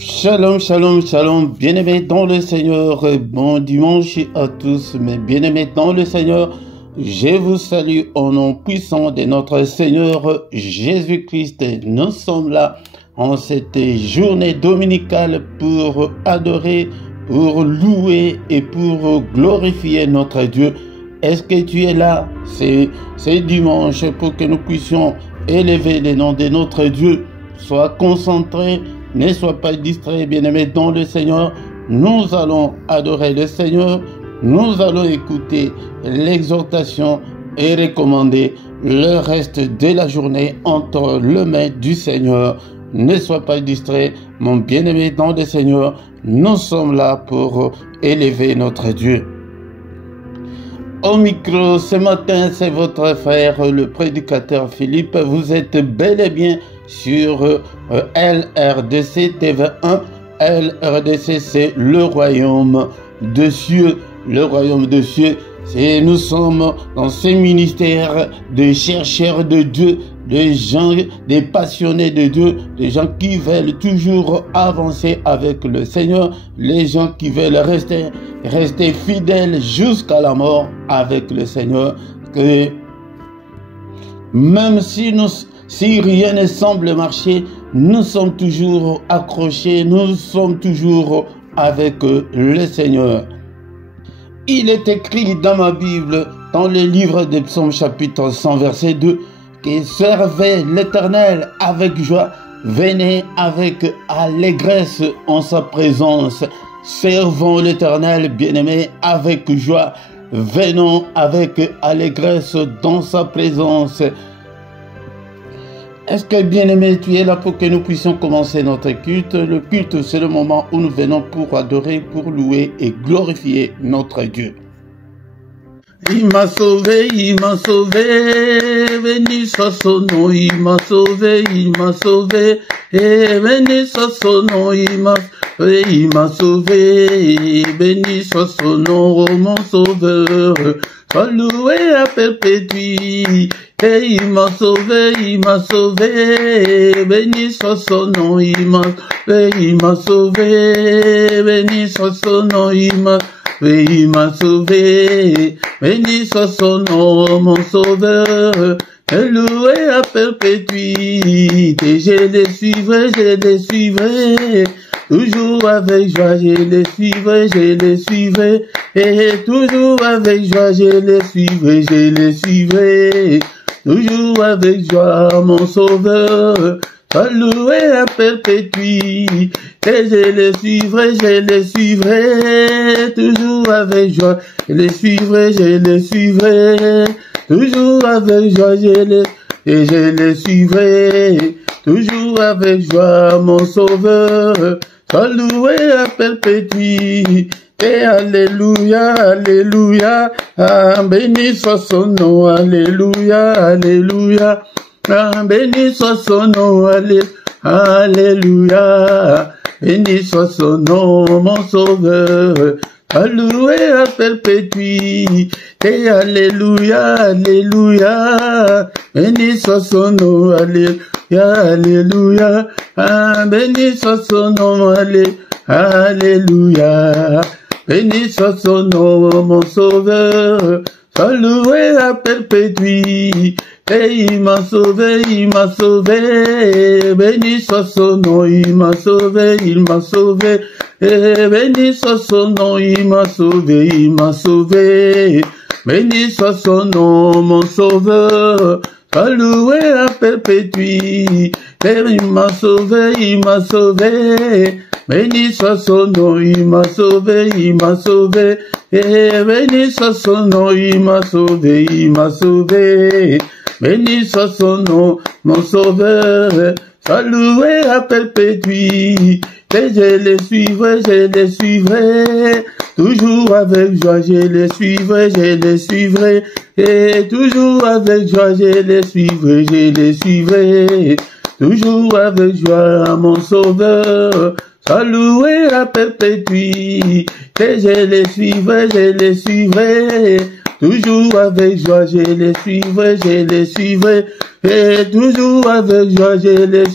Shalom, shalom, shalom, bien-aimés dans le Seigneur, bon dimanche à tous, mes bien-aimés dans le Seigneur, je vous salue au nom puissant de notre Seigneur Jésus-Christ. Nous sommes là en cette journée dominicale pour adorer, pour louer et pour glorifier notre Dieu. Est-ce que tu es là? C'est dimanche pour que nous puissions élever le nom de notre Dieu. Sois concentré. Ne sois pas distrait, bien-aimé dans le Seigneur. Nous allons adorer le Seigneur. Nous allons écouter l'exhortation et recommander le reste de la journée entre les mains du Seigneur. Ne sois pas distrait, mon bien-aimé dans le Seigneur. Nous sommes là pour élever notre Dieu. Au micro, ce matin, c'est votre frère, le prédicateur Philippe. Vous êtes bel et bien sur LRDC TV1. LRDC, c'est le royaume de cieux. Le royaume de cieux, c'est nous sommes dans ces ministères de chercheurs de Dieu, des gens, des passionnés de Dieu, des gens qui veulent toujours avancer avec le Seigneur, les gens qui veulent rester fidèles jusqu'à la mort avec le Seigneur. Que même si rien ne semble marcher, nous sommes toujours accrochés, nous sommes toujours avec le Seigneur. Il est écrit dans ma Bible, dans le livre des Psaumes chapitre 100 verset 2, que servez l'Éternel avec joie, venez avec allégresse en sa présence. Servons l'Éternel, bien-aimé, avec joie, venons avec allégresse dans sa présence. Est-ce que, bien-aimé, tu es là pour que nous puissions commencer notre culte? Le culte, c'est le moment où nous venons pour adorer, pour louer et glorifier notre Dieu. Il m'a sauvé, béni soit son nom, il m'a sauvé, et béni soit son nom, il m'a sauvé, béni soit son nom, oh mon sauveur, sois loué à perpétuité. Et il m'a sauvé, béni soit son nom, il m'a sauvé, béni soit son nom, il m'a sauvé, béni soit son nom, mon sauveur, loué à perpétuité. Je les suivrai, toujours avec joie, je les suivrai, et toujours avec joie, je les suivrai, toujours avec joie, mon sauveur, sois loué à perpétuité. Et je les suivrai, toujours avec joie, je les suivrai, toujours avec joie, je les suivrai, toujours avec joie, mon sauveur, sois loué à perpétuité. Et alléluia, alléluia, ah, béni soit son nom, alléluia, alléluia, ah, béni soit son nom, alléluia, béni soit son nom, mon sauveur, alloué à perpétuité. Et alléluia, alléluia, béni soit son nom, alléluia, alléluia, ah, béni soit son nom, alléluia. Béni soit son nom, mon sauveur, sois loué à perpétuité. Et il m'a sauvé, béni soit son nom, il m'a sauvé, et béni soit son nom, il m'a sauvé, béni soit son nom, mon sauveur, sois loué à perpétuité. Et il m'a sauvé, béni soit son nom, il m'a sauvé, et béni soit son nom, il m'a sauvé, béni soit son nom, mon sauveur, sois loué à perpétuité. Et je les suivrai, toujours avec joie, je les suivrai, et toujours avec joie, je les suivrai, toujours avec joie, mon sauveur, sois loué à perpétuité. Et je les suivrai, toujours avec joie, je les suivrai, et toujours avec joie, je les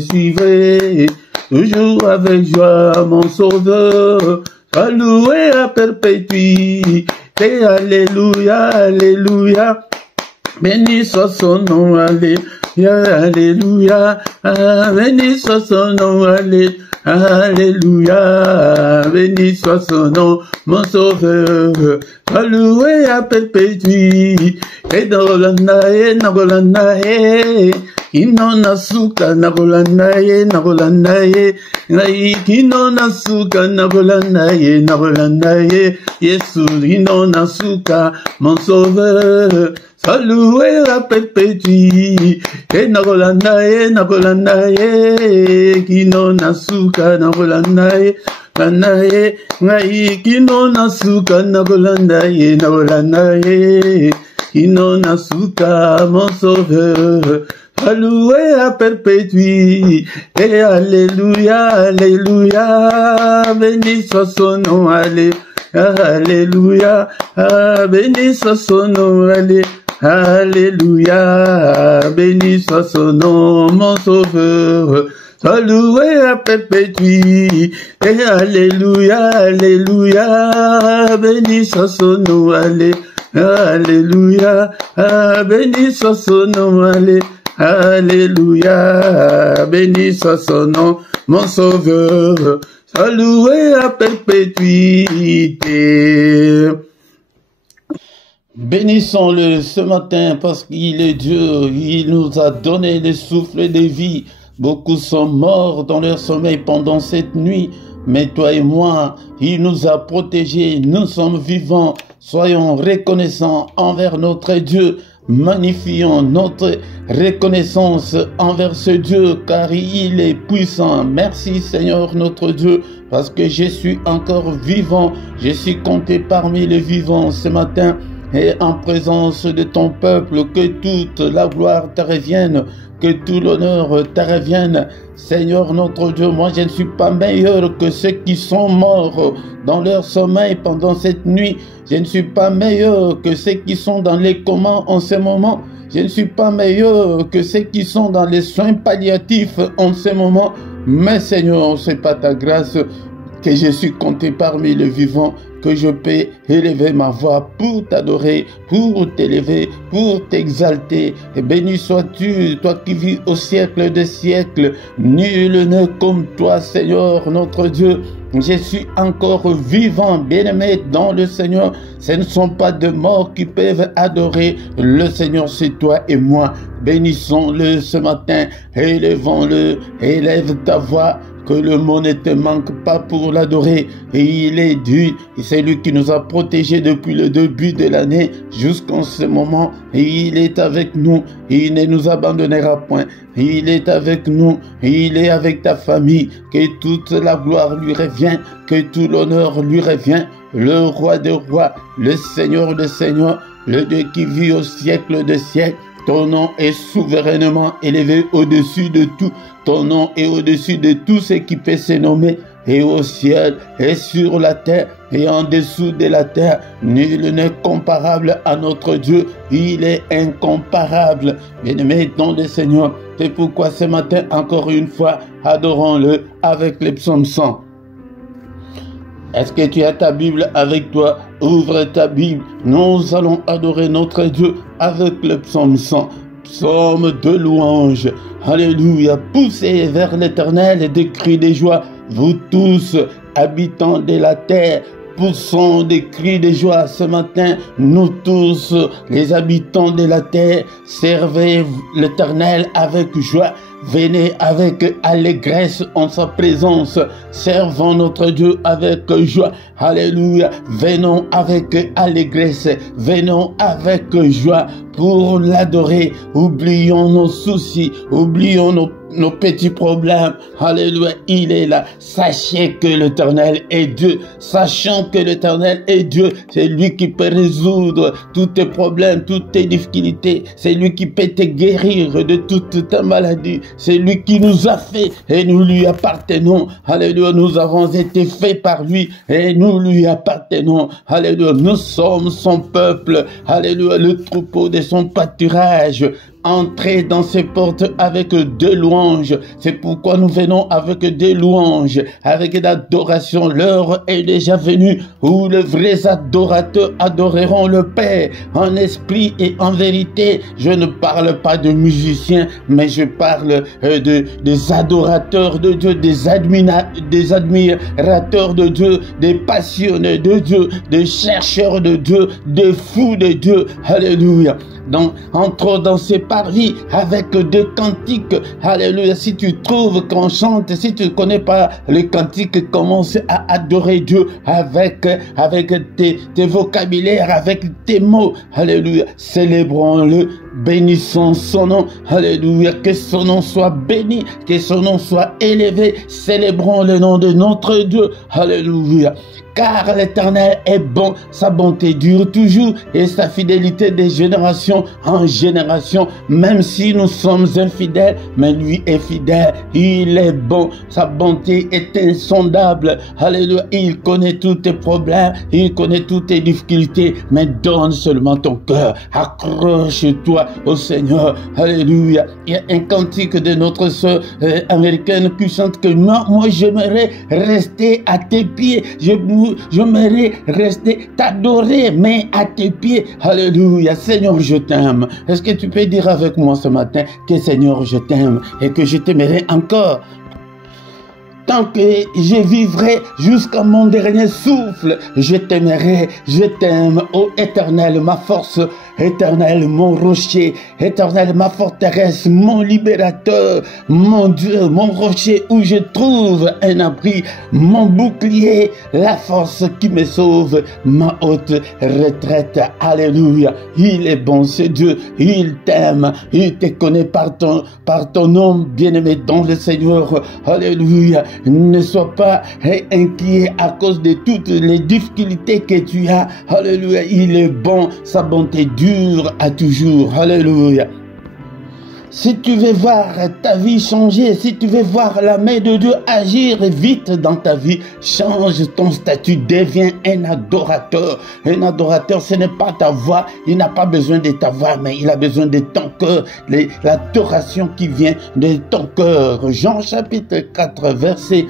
suivrai, toujours avec joie, mon sauveur. Sois loué à perpétuité. Alléluia, alléluia. Béni soit son nom, alléluia, alléluia. Béni soit son nom, alléluia. Alléluia, béni soit son nom, mon sauveur, sois loué à perpétuité. Et Nagolanae, Nagolanae, Kino Nasuka, Nagolanae, Nagolanae, Kino Nasuka, Nagolanae, Nagolanae, Yesu, Kino Nasuka, mon sauveur, sois loué à perpétuité. Et Nagolanae, Nagolanae, Kino Nasuka, Nagolanae, Nagolanae, Kino Nasuka, Nagolanae, Nagolanae, Kino Nasuka, mon sauveur, sois loué à perpétuité. Et alléluia, alléluia, béni soit son nom, alléluia, béni soit son nom, alléluia, béni soit son nom, mon sauveur, sois loué à perpétuité. Et alléluia, alléluia, béni soit son nom, alléluia, béni soit son nom, alléluia, béni soit son nom, mon sauveur, sois loué à perpétuité. Bénissons-le ce matin parce qu'il est Dieu, il nous a donné le souffle de vie. Beaucoup sont morts dans leur sommeil pendant cette nuit, mais toi et moi, il nous a protégés, nous sommes vivants. Soyons reconnaissants envers notre Dieu, magnifions notre reconnaissance envers ce Dieu car il est puissant. Merci Seigneur notre Dieu parce que je suis encore vivant, je suis compté parmi les vivants ce matin. Et en présence de ton peuple, que toute la gloire te revienne, que tout l'honneur te revienne. Seigneur notre Dieu, moi je ne suis pas meilleur que ceux qui sont morts dans leur sommeil pendant cette nuit. Je ne suis pas meilleur que ceux qui sont dans les comas en ce moment. Je ne suis pas meilleur que ceux qui sont dans les soins palliatifs en ce moment. Mais Seigneur, c'est pas ta grâce que je suis compté parmi les vivants, que je peux élever ma voix pour t'adorer, pour t'élever, pour t'exalter. Et béni sois-tu, toi qui vis au siècle des siècles. Nul n'est comme toi, Seigneur, notre Dieu. Je suis encore vivant, bien-aimé dans le Seigneur. Ce ne sont pas de morts qui peuvent adorer le Seigneur, c'est toi et moi. Bénissons-le ce matin, élevons-le, élève ta voix. Que le mot ne te manque pas pour l'adorer. Et il est Dieu, et c'est lui qui nous a protégés depuis le début de l'année jusqu'en ce moment. Et il est avec nous, et il ne nous abandonnera point. Et il est avec nous, et il est avec ta famille. Que toute la gloire lui revient, que tout l'honneur lui revient. Le roi des rois, le Seigneur des seigneurs, le Dieu qui vit au siècle des siècles. Ton nom est souverainement élevé au-dessus de tout. Ton nom est au-dessus de tout ce qui peut se nommer. Et au ciel, et sur la terre, et en dessous de la terre, nul n'est comparable à notre Dieu. Il est incomparable. Bien-aimé dans le Seigneur, c'est pourquoi ce matin, encore une fois, adorons-le avec les psaumes 100. Est-ce que tu as ta Bible avec toi? Ouvre ta Bible. Nous allons adorer notre Dieu avec le psaume 100. Psaume de louange. Alléluia. Poussez vers l'Éternel des cris de joie. Vous tous, habitants de la terre, poussons des cris de joie ce matin. Nous tous, les habitants de la terre, servez l'Éternel avec joie. Venez avec allégresse en sa présence. Servons notre Dieu avec joie. Alléluia. Venons avec allégresse. Venons avec joie pour l'adorer. Oublions nos soucis. Oublions nos petits problèmes. Alléluia. Il est là. Sachez que l'Éternel est Dieu. Sachant que l'Éternel est Dieu. C'est lui qui peut résoudre tous tes problèmes, toutes tes difficultés. C'est lui qui peut te guérir de toute ta maladie. C'est lui qui nous a fait et nous lui appartenons. Alléluia, nous avons été faits par lui et nous lui appartenons. Alléluia, nous sommes son peuple. Alléluia, le troupeau de son pâturage. entrer dans ces portes avec des louanges. C'est pourquoi nous venons avec des louanges, avec l'adoration. L'heure est déjà venue où les vrais adorateurs adoreront le Père en esprit et en vérité. Je ne parle pas de musiciens, mais je parle des adorateurs de Dieu, des admirateurs de Dieu, des passionnés de Dieu, des chercheurs de Dieu, des fous de Dieu. Alléluia. Donc, entrons dans ces parvis avec des cantiques. Alléluia. Si tu trouves qu'on chante, si tu ne connais pas les cantiques, commence à adorer Dieu avec tes vocabulaires, avec tes mots. Alléluia. Célébrons-le, bénissons son nom. Alléluia. Que son nom soit béni, que son nom soit élevé. Célébrons le nom de notre Dieu. Alléluia. Car l'Éternel est bon, sa bonté dure toujours et sa fidélité de génération en génération. Même si nous sommes infidèles, mais lui est fidèle. Il est bon, sa bonté est insondable. Alléluia, il connaît tous tes problèmes, il connaît toutes tes difficultés, mais donne seulement ton cœur. Accroche-toi au Seigneur. Alléluia. Il y a un cantique de notre sœur américaine qui chante que moi j'aimerais rester à tes pieds. J'aimerais rester t'adorer, mais à tes pieds. Alléluia. Seigneur, je t'aime. Est-ce que tu peux dire avec moi ce matin que Seigneur, je t'aime et que je t'aimerai encore? Tant que je vivrai jusqu'à mon dernier souffle, je t'aimerai, je t'aime, ô Éternel, ma force, Éternel, mon rocher, Éternel, ma forteresse, mon libérateur, mon Dieu, mon rocher où je trouve un abri, mon bouclier, la force qui me sauve, ma haute retraite. Alléluia. Il est bon, ce Dieu, il t'aime, il te connaît par ton nom, bien-aimé dans le Seigneur. Alléluia. Ne sois pas inquiet à cause de toutes les difficultés que tu as. Alléluia. Il est bon, sa bonté dure à toujours. Alléluia. Si tu veux voir ta vie changer, si tu veux voir la main de Dieu agir vite dans ta vie, change ton statut, deviens un adorateur. Un adorateur, ce n'est pas ta voix, il n'a pas besoin de ta voix, mais il a besoin de ton cœur, l'adoration qui vient de ton cœur. Jean chapitre 4, verset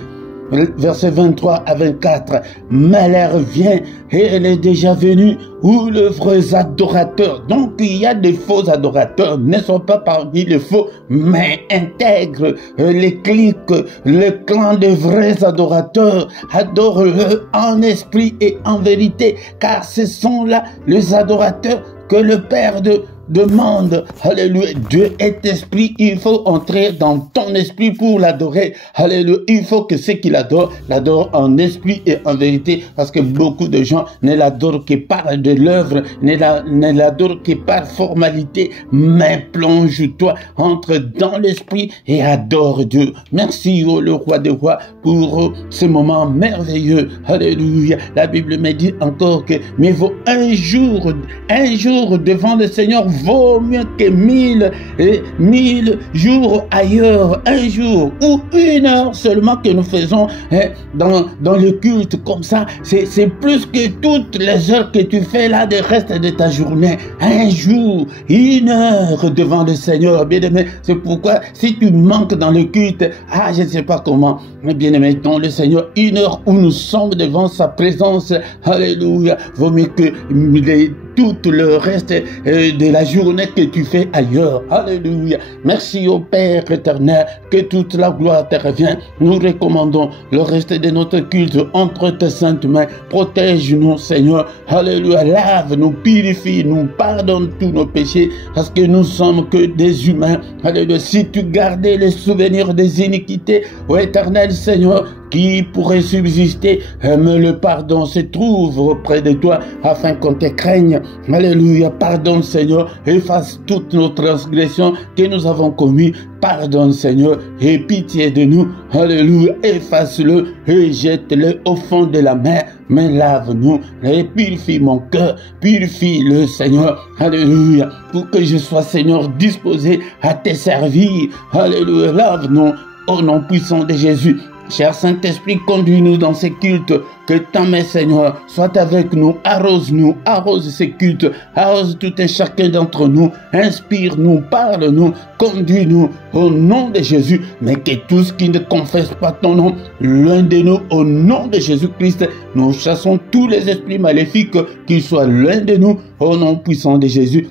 23 à 24. Mais l'heure vient et elle est déjà venue où les vrais adorateurs, donc il y a des faux adorateurs, ne sont pas parmi les faux, mais intègre les clics, le clan des vrais adorateurs, adore-le en esprit et en vérité, car ce sont là les adorateurs que le Père demande. Alléluia. Dieu est esprit. Il faut entrer dans ton esprit pour l'adorer. Alléluia. Il faut que ceux qui l'adorent en esprit et en vérité, parce que beaucoup de gens ne l'adorent que par de l'œuvre, ne l'adorent que par formalité. Mais plonge-toi, entre dans l'esprit et adore Dieu. Merci, oh le roi des rois, pour ce moment merveilleux. Alléluia. La Bible me dit encore que mieux vaut un jour devant le Seigneur vaut mieux que 1000 jours ailleurs. Un jour ou une heure seulement que nous faisons dans le culte comme ça, c'est plus que toutes les heures que tu fais là de reste de ta journée. Un jour, une heure devant le Seigneur, bien-aimé. C'est pourquoi si tu manques dans le culte, je ne sais pas comment, mais bien-aimé, dans le Seigneur, une heure où nous sommes devant sa présence, alléluia, vaut mieux que tout le reste de la journée que tu fais ailleurs. Alléluia. Merci au Père éternel, que toute la gloire te revient. Nous recommandons le reste de notre culte entre tes saintes mains. Protège-nous, Seigneur. Alléluia. Lave-nous, purifie, nous pardonne tous nos péchés, parce que nous sommes que des humains. Alléluia. Si tu gardais les souvenirs des iniquités, ô éternel Seigneur, qui pourrait subsister, mais le pardon se trouve auprès de toi afin qu'on te craigne. Alléluia. Pardonne, Seigneur, efface toutes nos transgressions que nous avons commises. Pardonne, Seigneur, et pitié de nous. Alléluia. Efface-le et jette-le au fond de la mer. Mais lave-nous et purifie mon cœur. Purifie-le, Seigneur. Alléluia. Pour que je sois, Seigneur, disposé à te servir. Alléluia. Lave-nous au nom puissant de Jésus. Cher Saint-Esprit, conduis-nous dans ces cultes, que ta main, Seigneur, soit avec nous, arrose ces cultes, arrose tout un chacun d'entre nous, inspire-nous, parle-nous, conduis-nous au nom de Jésus, mais que tous qui ne confessent pas ton nom, l'un de nous, au nom de Jésus-Christ, nous chassons tous les esprits maléfiques, qu'ils soient l'un de nous, au nom puissant de Jésus.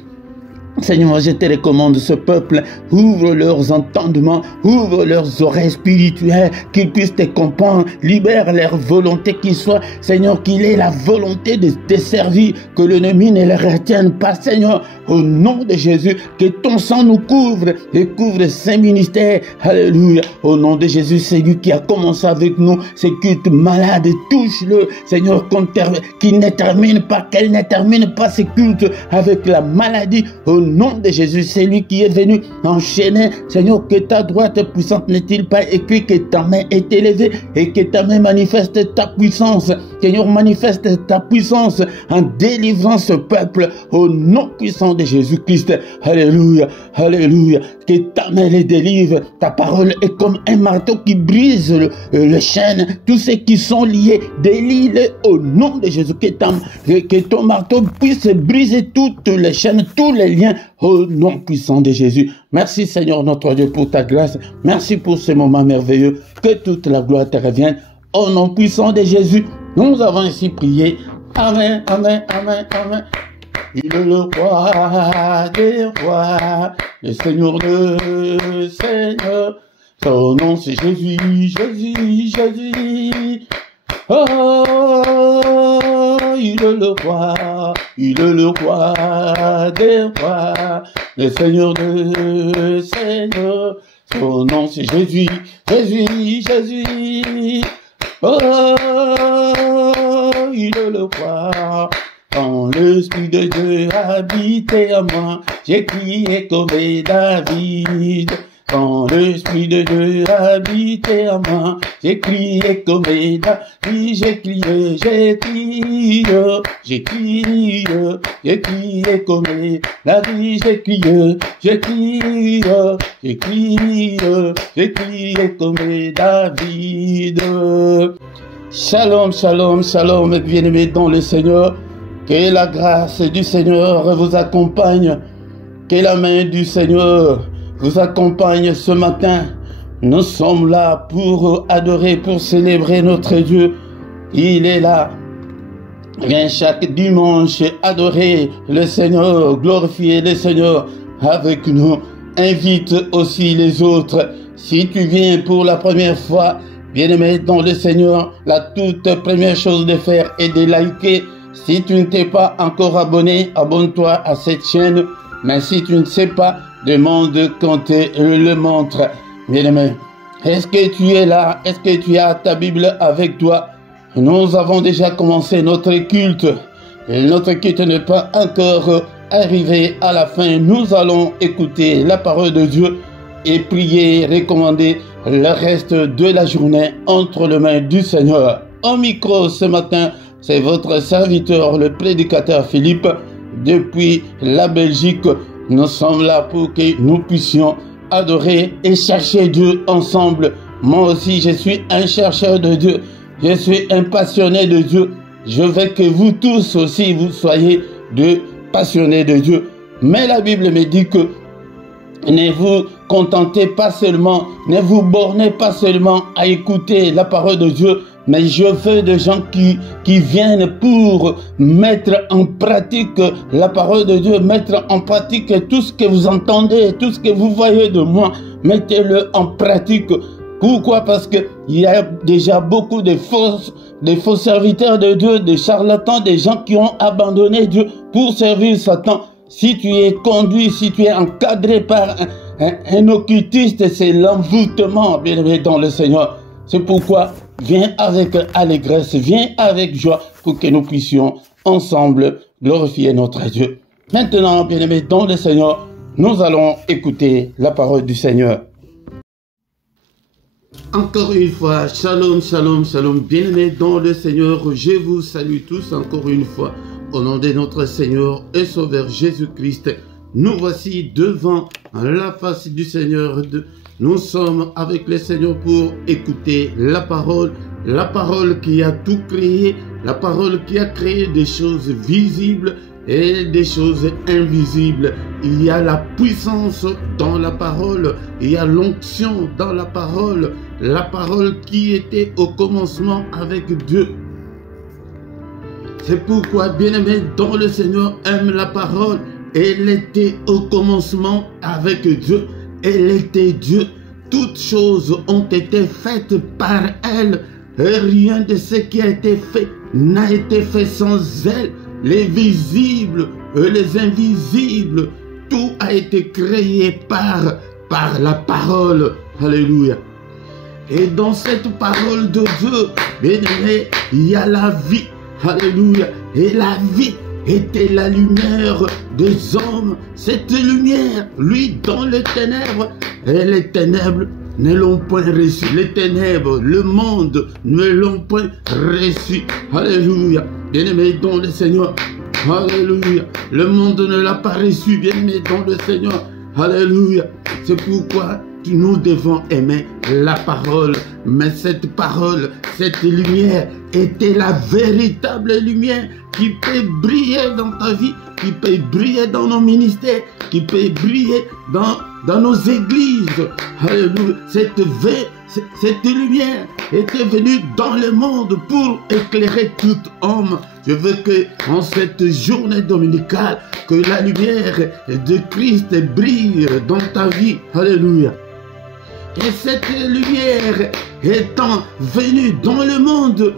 Seigneur, je te recommande ce peuple, ouvre leurs entendements, ouvre leurs oreilles spirituelles, qu'ils puissent te comprendre, libère leur volonté, qu'il soit, Seigneur, qu'il ait la volonté de te servir, que l'ennemi ne le retienne pas, Seigneur, au nom de Jésus, que ton sang nous couvre, et couvre saint ministère, alléluia, au nom de Jésus, c'est lui qui a commencé avec nous, ces cultes malades, touche-le, Seigneur, qu'il ne termine pas, qu'elle ne termine pas ces cultes avec la maladie, au nom de Jésus, c'est lui qui est venu enchaîner. Seigneur, que ta droite puissante n'est-il pas écrit, que ta main est élevée et que ta main manifeste ta puissance. Seigneur, manifeste ta puissance en délivrant ce peuple au nom puissant de Jésus-Christ. Alléluia, alléluia. Que ta main les délivre. Ta parole est comme un marteau qui brise le chêne. Tous ceux qui sont liés, délie-les au nom de Jésus. Que ton marteau puisse briser toutes les chaînes, tous les liens au nom puissant de Jésus. Merci Seigneur notre Dieu pour ta grâce. Merci pour ce moment merveilleux. Que toute la gloire te revienne. Au nom puissant de Jésus, nous avons ainsi prié. Amen, amen, amen, amen. Il est le roi des rois, le Seigneur de Seigneurs. Son nom c'est Jésus, Jésus, Jésus. Oh, il est le roi des rois, le Seigneur de Seigneurs. Son nom c'est Jésus, Jésus, Jésus. Oh, il est le roi. Quand l'Esprit de Dieu habitait en moi, j'ai crié comme David. Quand l'Esprit de Dieu habitait en moi, j'ai crié comme David, j'ai crié, j'ai crié, j'ai crié, j'ai crié comme David, j'ai crié, j'ai crié, j'ai crié, j'ai crié comme David. Shalom, shalom, shalom, bien-aimés dans le Seigneur. Que la grâce du Seigneur vous accompagne. Que la main du Seigneur vous accompagne ce matin. Nous sommes là pour adorer, pour célébrer notre Dieu. Il est là. Viens chaque dimanche adorer le Seigneur, glorifier le Seigneur avec nous. Invite aussi les autres. Si tu viens pour la première fois, bien-aimé dans le Seigneur, la toute première chose de faire est de liker. Si tu ne t'es pas encore abonné, abonne-toi à cette chaîne. Mais si tu ne sais pas, demande qu'on te le montre. Bien-aimé, est-ce que tu es là? Est-ce que tu as ta Bible avec toi? Nous avons déjà commencé notre culte. Et notre culte n'est pas encore arrivé à la fin. Nous allons écouter la parole de Dieu et prier, recommander le reste de la journée entre les mains du Seigneur. Au micro ce matin, c'est votre serviteur, le prédicateur Philippe, depuis la Belgique. Nous sommes là pour que nous puissions adorer et chercher Dieu ensemble. Moi aussi, je suis un chercheur de Dieu. Je suis un passionné de Dieu. Je veux que vous tous aussi, vous soyez de passionnés de Dieu. Mais la Bible me dit que ne vous contentez pas seulement, ne vous bornez pas seulement à écouter la parole de Dieu, mais je veux des gens qui viennent pour mettre en pratique la parole de Dieu, mettre en pratique tout ce que vous entendez, tout ce que vous voyez de moi, mettez-le en pratique. Pourquoi? Parce qu'il y a déjà beaucoup de faux serviteurs de Dieu, des charlatans, des gens qui ont abandonné Dieu pour servir Satan. Si tu es conduit, si tu es encadré par un occultiste, c'est l'envoûtement, bien aimé dans le Seigneur. C'est pourquoi viens avec allégresse, viens avec joie pour que nous puissions ensemble glorifier notre Dieu. Maintenant, bien aimé dans le Seigneur, nous allons écouter la parole du Seigneur. Encore une fois, shalom, shalom, shalom, bien-aimés dans le Seigneur, je vous salue tous encore une fois, au nom de notre Seigneur et Sauveur Jésus-Christ. Nous voici devant la face du Seigneur, nous sommes avec le Seigneur pour écouter la parole qui a tout créé, la parole qui a créé des choses visibles et des choses invisibles. Il y a la puissance dans la parole, il y a l'onction dans la parole qui était au commencement avec Dieu. C'est pourquoi, bien-aimé, dans le Seigneur aime la parole. Elle était au commencement avec Dieu. Elle était Dieu. Toutes choses ont été faites par elle. Et rien de ce qui a été fait n'a été fait sans elle. Les visibles et les invisibles, tout a été créé par la parole. Alléluia. Et dans cette parole de Dieu, bien-aimé, il y a la vie. Alléluia. Et la vie était la lumière des hommes. Cette lumière, lui, dans les ténèbres, et les ténèbres ne l'ont point reçu. Les ténèbres, le monde ne l'ont point reçu. Alléluia. Bien-aimé dans le Seigneur. Alléluia. Le monde ne l'a pas reçu, bien-aimé dans le Seigneur. Alléluia. C'est pourquoi nous devons aimer la parole. Mais cette parole, cette lumière était la véritable lumière qui peut briller dans ta vie, qui peut briller dans nos ministères, qui peut briller dans nos églises. Alléluia. Cette lumière était venue dans le monde pour éclairer tout homme. Je veux que en cette journée dominicale, que la lumière de Christ brille dans ta vie. Alléluia. Et cette lumière étant venue dans le monde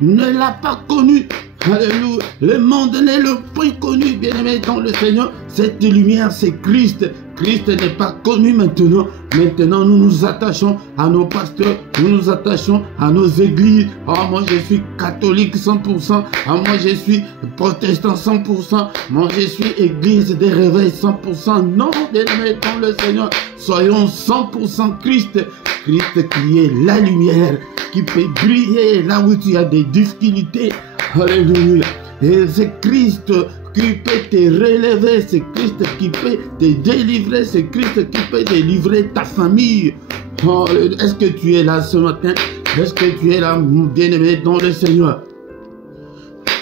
ne l'a pas connue. Alléluia. Le monde n'est le point connu, bien-aimé dans le Seigneur. Cette lumière, c'est Christ. Christ n'est pas connu maintenant. Maintenant, nous nous attachons à nos pasteurs, nous nous attachons à nos églises. Ah, moi, je suis catholique 100%. Ah, moi, je suis protestant 100%. Moi, je suis église des réveils 100%. Non, bien-aimé dans le Seigneur, soyons 100% Christ. Christ qui est la lumière, qui peut briller là où tu as des difficultés. Alléluia. Et c'est Christ qui peut te relever, c'est Christ qui peut te délivrer, c'est Christ qui peut délivrer ta famille. Oh, est-ce que tu es là ce matin? Est-ce que tu es là, bien-aimé dans le Seigneur?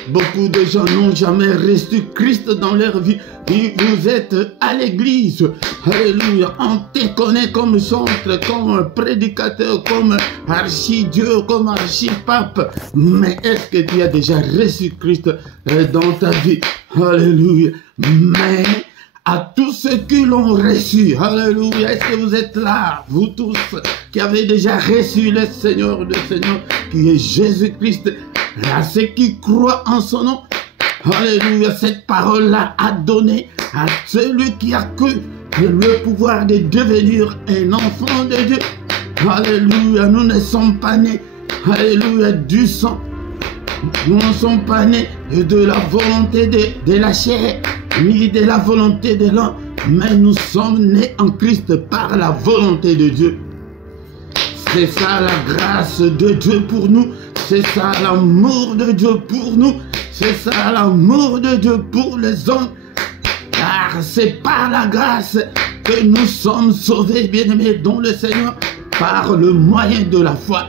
Beaucoup de gens n'ont jamais reçu Christ dans leur vie. Et vous êtes à l'église. Alléluia. On te connaît comme chantre, comme prédicateur, comme archi-dieu, comme archi-pape. Mais est-ce que tu as déjà reçu Christ dans ta vie? Alléluia. Mais à tous ceux qui l'ont reçu, alléluia, est-ce que vous êtes là, vous tous qui avez déjà reçu le Seigneur, qui est Jésus-Christ, à ceux qui croient en son nom, alléluia, cette parole-là a donné à celui qui a cru le pouvoir de devenir un enfant de Dieu. Alléluia, nous ne sommes pas nés, alléluia, du sang. Nous ne sommes pas nés de la volonté de la chair, ni de la volonté de l'homme, mais nous sommes nés en Christ par la volonté de Dieu. C'est ça la grâce de Dieu pour nous, c'est ça l'amour de Dieu pour nous, c'est ça l'amour de Dieu pour les hommes. Car c'est par la grâce que nous sommes sauvés, bien-aimés dans le Seigneur, par le moyen de la foi.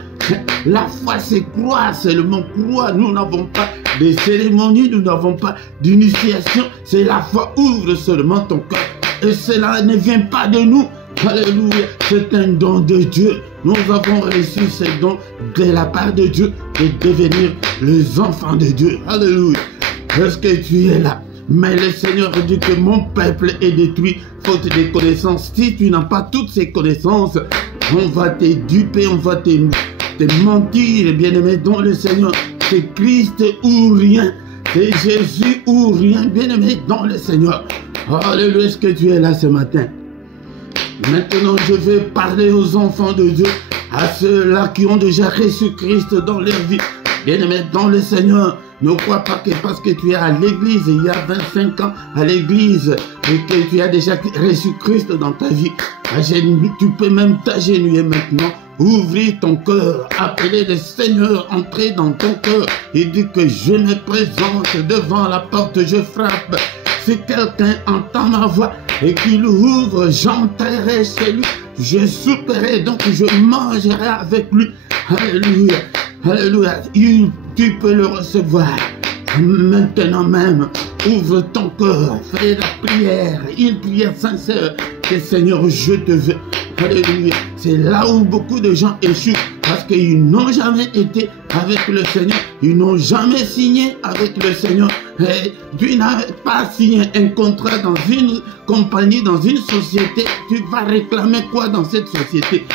La foi, c'est croire, c'est le mot croire. Nous n'avons pas de cérémonie, nous n'avons pas d'initiation. C'est la foi, ouvre seulement ton cœur. Et cela ne vient pas de nous. Alléluia, c'est un don de Dieu. Nous avons reçu ce don de la part de Dieu, de devenir les enfants de Dieu. Alléluia. Est-ce que tu es là? Mais le Seigneur dit que mon peuple est détruit faute de connaissances. Si tu n'as pas toutes ces connaissances, on va te duper, on va te mentir, bien-aimé dans le Seigneur. C'est Christ ou rien, c'est Jésus ou rien, bien-aimé dans le Seigneur. Alléluia, est-ce que tu es là ce matin? Maintenant, je vais parler aux enfants de Dieu, à ceux-là qui ont déjà reçu Christ dans leur vie. Bien-aimé dans le Seigneur, ne crois pas que parce que tu es à l'église, il y a 25 ans à l'église, et que tu as déjà reçu Christ dans ta vie, tu peux même t'agenouiller maintenant, ouvrir ton cœur, appeler le Seigneur, entrer dans ton cœur, et dire que je me présente devant la porte, je frappe. Si quelqu'un entend ma voix et qu'il ouvre, j'entrerai chez lui je souperai, donc je mangerai avec lui. Alléluia, alléluia. Tu peux le recevoir. Maintenant même, ouvre ton cœur, fais la prière, une prière sincère. Et Seigneur, je te veux. Alléluia. C'est là où beaucoup de gens échouent parce qu'ils n'ont jamais été avec le Seigneur. Ils n'ont jamais signé avec le Seigneur. Et tu n'as pas signé un contrat dans une compagnie, dans une société. Tu vas réclamer quoi dans cette société?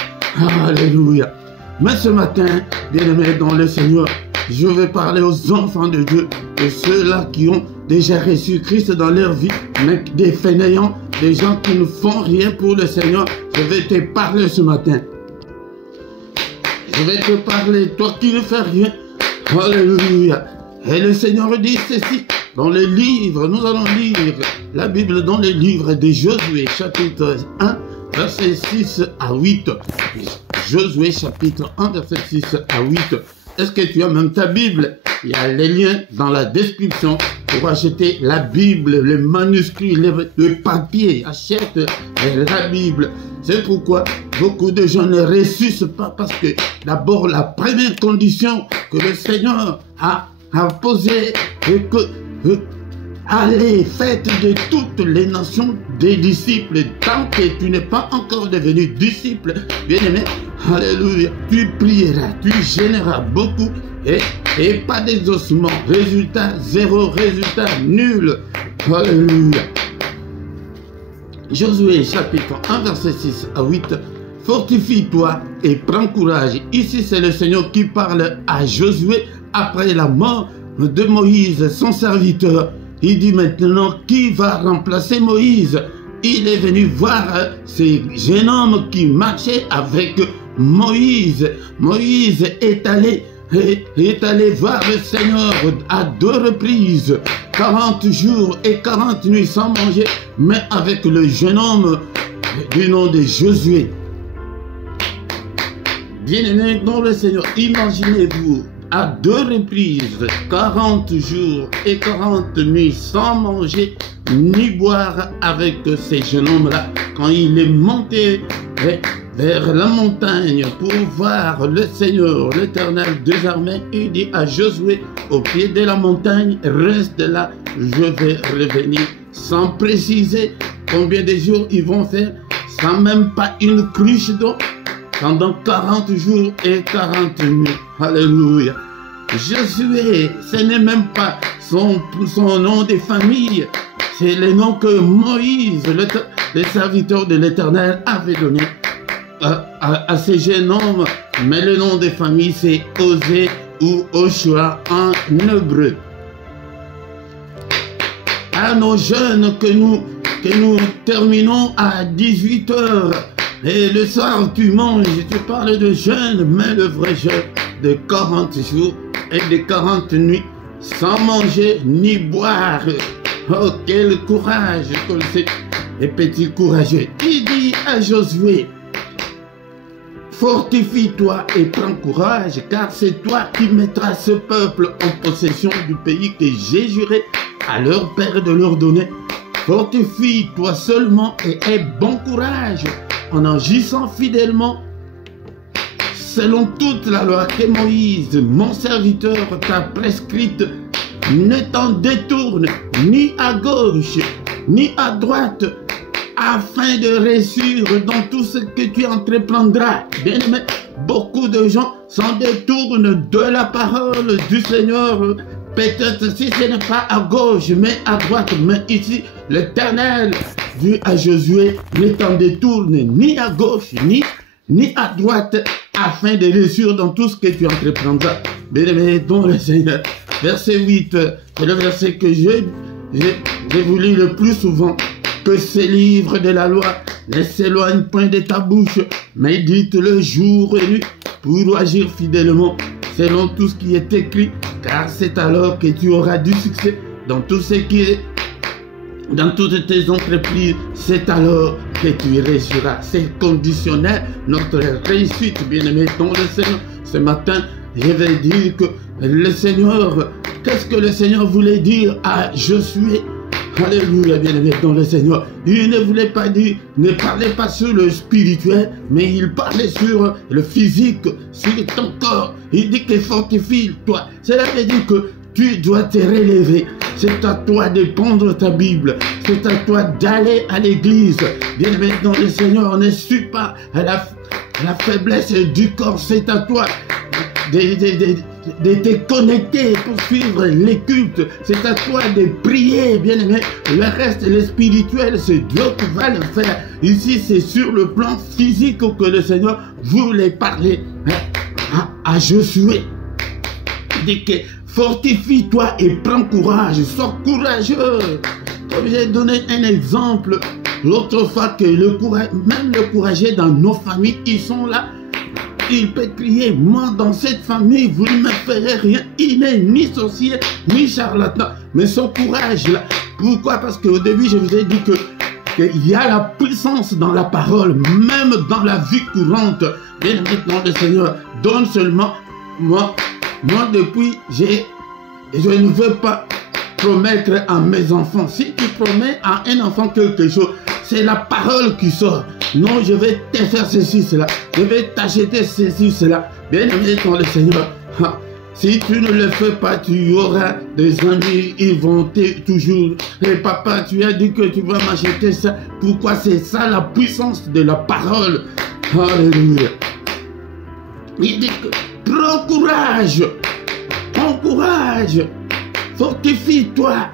Alléluia. Mais ce matin, bien-aimés dans le Seigneur, je vais parler aux enfants de Dieu, de ceux-là qui ont déjà reçu Christ dans leur vie, mais des fainéants, des gens qui ne font rien pour le Seigneur. Je vais te parler ce matin. Je vais te parler, toi qui ne fais rien. Alléluia. Et le Seigneur dit ceci dans le livre, nous allons lire la Bible dans le livre de Josué, chapitre 1, verset 6 à 8. Josué, chapitre 1, verset 6 à 8. Est-ce que tu as même ta Bible? Il y a les liens dans la description pour acheter la Bible, le manuscrit, le papier. Achète la Bible. C'est pourquoi beaucoup de gens ne ressuscitent pas, parce que d'abord la première condition que le Seigneur a posée est que allez, faites de toutes les nations des disciples. Tant que tu n'es pas encore devenu disciple, bien-aimé, alléluia, tu prieras, tu gêneras beaucoup et pas d'exaucement. Résultat zéro, résultat nul. Alléluia. Josué chapitre 1 verset 6 à 8. Fortifie-toi et prends courage. Ici c'est le Seigneur qui parle à Josué après la mort de Moïse, son serviteur. Il dit maintenant, qui va remplacer Moïse? Il est venu voir ces jeunes hommes qui marchaient avec Moïse. Moïse est allé voir le Seigneur à 2 reprises, 40 jours et 40 nuits sans manger, mais avec le jeune homme du nom de Josué. Bien-aimés dans le Seigneur, imaginez-vous, à 2 reprises, 40 jours et 40 nuits sans manger ni boire avec ces jeunes hommes-là, quand il est monté vers la montagne pour voir le Seigneur, l'Éternel des armées, il dit à Josué, au pied de la montagne, reste là, je vais revenir, sans préciser combien de jours ils vont faire, sans même pas une cruche d'eau, pendant 40 jours et 40 nuits. Alléluia. Josué, ce n'est même pas son nom de famille, c'est le nom que Moïse, le serviteur de l'Éternel, avait donné à ces jeunes hommes. Mais le nom de famille, c'est Osée ou Oshua en hébreu. À nos jeunes que nous terminons à 18 h. Et le soir, tu manges, tu parles de jeûne, mais le vrai jeûne de 40 jours et de 40 nuits, sans manger ni boire. Oh, quel courage, les petits courageux. Il dit à Josué, fortifie-toi et prends courage, car c'est toi qui mettras ce peuple en possession du pays que j'ai juré à leur père de leur donner. Fortifie-toi seulement et aie bon courage, en agissant fidèlement selon toute la loi que Moïse, mon serviteur, t'a prescrite. Ne t'en détourne ni à gauche ni à droite, afin de réussir dans tout ce que tu entreprendras. Bien aimé, beaucoup de gens s'en détournent de la parole du Seigneur. Peut-être si ce n'est pas à gauche, mais à droite. Mais ici, l'Éternel dit à Josué, ne t'en détourne ni à gauche, ni à droite, afin de réussir dans tout ce que tu entreprendras. Bien-aimé, dans le Seigneur. Verset 8, c'est le verset que j'ai voulu le plus souvent. Que ces livres de la loi ne s'éloignent point de ta bouche, mais dites-le jour et nuit pour agir fidèlement selon tout ce qui est écrit, car c'est alors que tu auras du succès dans tout ce qui est, dans toutes tes entreprises. C'est alors que tu réussiras. C'est conditionnel, notre réussite, bien-aimé, dans le Seigneur. Ce matin, je vais dire que le Seigneur, qu'est-ce que le Seigneur voulait dire à Josué? Alléluia, bien-aimé dans le Seigneur. Il ne voulait pas dire, ne parlait pas sur le spirituel, mais il parlait sur le physique, sur ton corps. Il dit que fortifie-toi. Cela veut dire que tu dois te relever. C'est à toi de prendre ta Bible. C'est à toi d'aller à l'église. Bien-aimé dans le Seigneur, ne suis pas à la faiblesse du corps. C'est à toi de te connecter pour suivre les cultes. C'est à toi de prier, bien-aimé. Le reste, le spirituel, c'est Dieu qui va le faire. Ici, c'est sur le plan physique que le Seigneur voulait parler à Josué. Il dit que fortifie-toi et prends courage. Sois courageux. Comme j'ai donné un exemple l'autre fois que le courage, même le courageux dans nos familles, ils sont là. Il peut crier, moi dans cette famille, vous ne me ferez rien. Il n'est ni sorcier, ni charlatan. Mais son courage là. Pourquoi? Parce qu'au début, je vous ai dit qu'il y a la puissance dans la parole, même dans la vie courante. Bien maintenant, le Seigneur donne seulement, moi depuis, je ne veux pas promettre à mes enfants. Si tu promets à un enfant quelque chose, c'est la parole qui sort. Non, je vais te faire ceci, cela. Je vais t'acheter ceci, cela. Bien aimé dans le Seigneur. Si tu ne le fais pas, tu auras des amis, ils vont toujours. Et papa, tu as dit que tu vas m'acheter ça. Pourquoi? C'est ça la puissance de la parole. Alléluia. Il dit que prends courage. Prends courage. Fortifie-toi.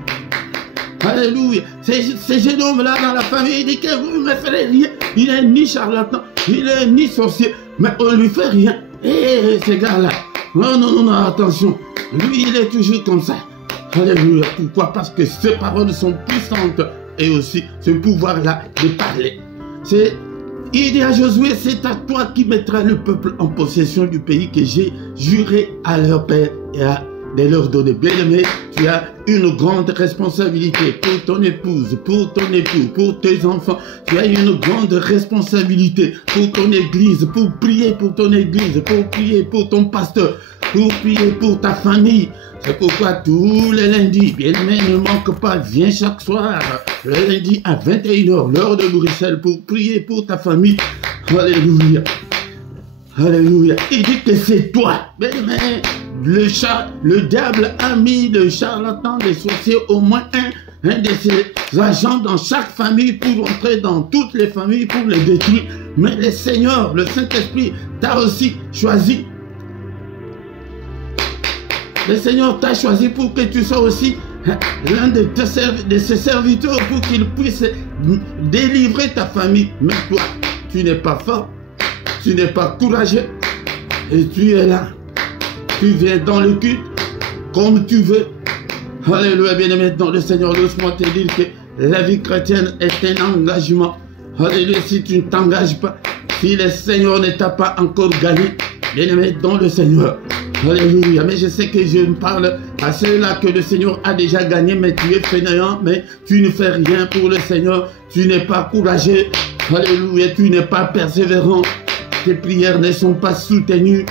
Alléluia. Ce jeune homme-là dans la famille, il dit que vous ne me ferez rien. Il n'est ni charlatan, il n'est ni sorcier, mais on ne lui fait rien. Et ce gars-là, non, attention. Lui, il est toujours comme ça. Alléluia. Pourquoi? Parce que ses paroles sont puissantes et aussi ce pouvoir-là de parler. Il dit à Josué, c'est à toi qui mettras le peuple en possession du pays que j'ai juré à leur père et de leur donner. Bien-aimé, tu as une grande responsabilité pour ton épouse, pour ton époux, pour tes enfants. Tu as une grande responsabilité pour ton église, pour prier pour ton église, pour prier pour ton pasteur, pour prier pour ta famille. C'est pourquoi tous les lundis, bien-aimé, ne manque pas, viens chaque soir, le lundi à 21h, l'heure de Bruxelles, pour prier pour ta famille. Alléluia. Alléluia. Il dit que c'est toi, bien-aimé. Le diable a mis le charlatan, les sorciers, au moins un de ses agents dans chaque famille pour entrer dans toutes les familles pour les détruire. Mais le Seigneur, le Saint-Esprit, t'a aussi choisi. Le Seigneur t'a choisi pour que tu sois aussi l'un de ses serviteurs pour qu'il puisse délivrer ta famille. Mais toi, tu n'es pas fort, tu n'es pas courageux et tu es là. Tu viens dans le culte comme tu veux. Alléluia, bien-aimé dans le Seigneur. Laisse-moi te dire que la vie chrétienne est un engagement. Alléluia, si tu ne t'engages pas, si le Seigneur ne t'a pas encore gagné, bien-aimé dans le Seigneur. Alléluia, mais je sais que je me parle à ceux-là que le Seigneur a déjà gagné, mais tu es fainéant, mais tu ne fais rien pour le Seigneur. Tu n'es pas courageux. Alléluia, tu n'es pas persévérant. Tes prières ne sont pas soutenues.